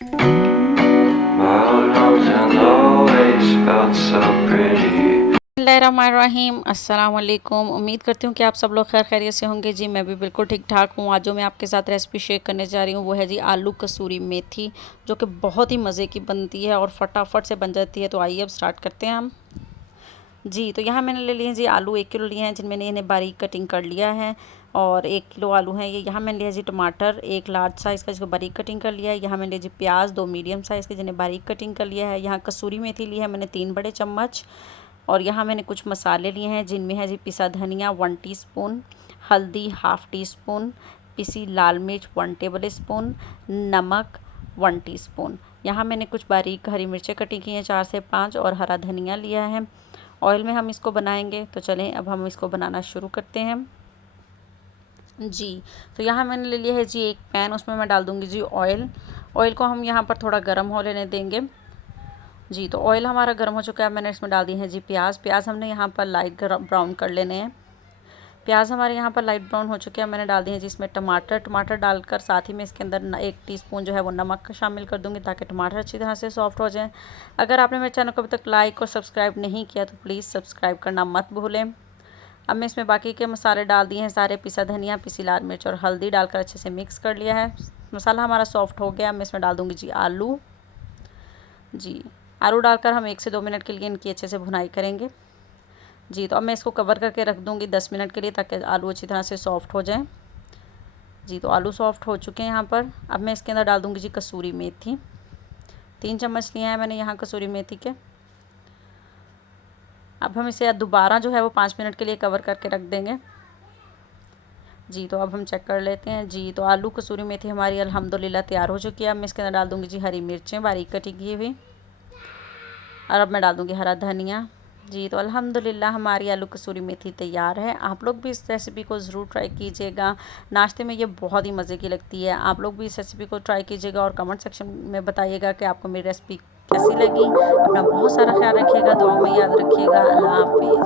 My old hometown always felt so pretty. बिस्मिल्लाहिर्रहमानिर्रहीम, अस्सलाम वालेकुम। उम्मीद करती हूँ कि आप सब लोग खैर खैरियत से होंगे। जी मैं भी बिल्कुल ठीक ठाक हूँ। आज जो मैं आपके साथ रेसिपी शेयर करने जा रही हूँ वो है जी आलू कसूरी मेथी, जो कि बहुत ही मज़े की बनती है और फटाफट से बन जाती है। तो आइए अब स्टार्ट करते हैं हम। जी तो यहाँ मैंने ले लिए जी आलू 1 किलो लिए हैं, जिनमें इन्हें बारीक कटिंग कर लिया है। और 1 किलो आलू हैं ये। यहाँ मैंने लिया जी टमाटर, एक लार्ज साइज़ का, जिसको बारीक कटिंग कर लिया है। यहाँ मैंने लिया जी प्याज, 2 मीडियम साइज़ के, जिन्हें बारीक कटिंग कर लिया है। यहाँ कसूरी मेथी ली है मैंने 3 बड़े चम्मच। और यहाँ मैंने कुछ मसाले लिए हैं, जिनमें है जी पिसा धनिया 1 टीस्पून, हल्दी 1/2 टीस्पून, पिसी लाल मिर्च 1 टेबल स्पून, नमक 1 टीस्पून। यहाँ मैंने कुछ बारीक हरी मिर्चें कटी की हैं 4 से 5, और हरा धनिया लिया है। ऑयल में हम इसको बनाएंगे, तो चलें अब हम इसको बनाना शुरू करते हैं। जी तो यहाँ मैंने ले लिया है जी एक पैन, उसमें मैं डाल दूँगी जी ऑयल। ऑयल को हम यहाँ पर थोड़ा गर्म हो लेने देंगे। जी तो ऑयल हमारा गर्म हो चुका है। मैंने इसमें डाल दी है जी प्याज। प्याज हमने यहाँ पर लाइट ब्राउन कर लेने हैं। प्याज हमारे यहाँ पर लाइट ब्राउन हो चुके हैं। मैंने डाल दिए हैं जी इसमें टमाटर। टमाटर डालकर साथ ही में इसके अंदर 1 टीस्पून जो है वो नमक का शामिल कर दूँगी, ताकि टमाटर अच्छी तरह से सॉफ्ट हो जाएँ। अगर आपने मेरे चैनल को अभी तक लाइक और सब्सक्राइब नहीं किया तो प्लीज़ सब्सक्राइब करना मत भूलें। अब मैं इसमें बाकी के मसाले डाल दिए हैं सारे। पिसा धनिया, पिसी लाल मिर्च और हल्दी डालकर अच्छे से मिक्स कर लिया है। मसाला हमारा सॉफ्ट हो गया। मैं इसमें डाल दूँगी जी आलू। जी आलू डालकर हम 1 से 2 मिनट के लिए इनकी अच्छे से भुनाई करेंगे। जी तो अब मैं इसको कवर करके रख दूँगी 10 मिनट के लिए, ताकि आलू अच्छी तरह से सॉफ्ट हो जाए। जी तो आलू सॉफ्ट हो चुके हैं यहाँ पर। अब मैं इसके अंदर डाल दूँगी जी कसूरी मेथी। 3 चम्मच लिए हैं मैंने यहाँ कसूरी मेथी के। अब हम इसे दोबारा जो है वो 5 मिनट के लिए कवर करके रख देंगे। जी तो अब हम चेक कर लेते हैं। जी तो आलू कसूरी मेथी हमारी अल्हम्दुलिल्लाह तैयार हो चुकी है। अब मैं इसके अंदर डाल दूँगी जी हरी मिर्चें बारीक कटी की हुई, और अब मैं डाल दूँगी हरा धनिया। जी तो अल्हम्दुलिल्लाह हमारी आलू कसूरी मेथी तैयार है। आप लोग भी इस रेसिपी को ज़रूर ट्राई कीजिएगा। नाश्ते में ये बहुत ही मज़े की लगती है। आप लोग भी इस रेसिपी को ट्राई कीजिएगा और कमेंट सेक्शन में बताइएगा कि आपको मेरी रेसिपी कैसी लगी। अपना बहुत सारा ख्याल रखिएगा, दुआओं में याद रखिएगा। अल्लाह हाफिज़।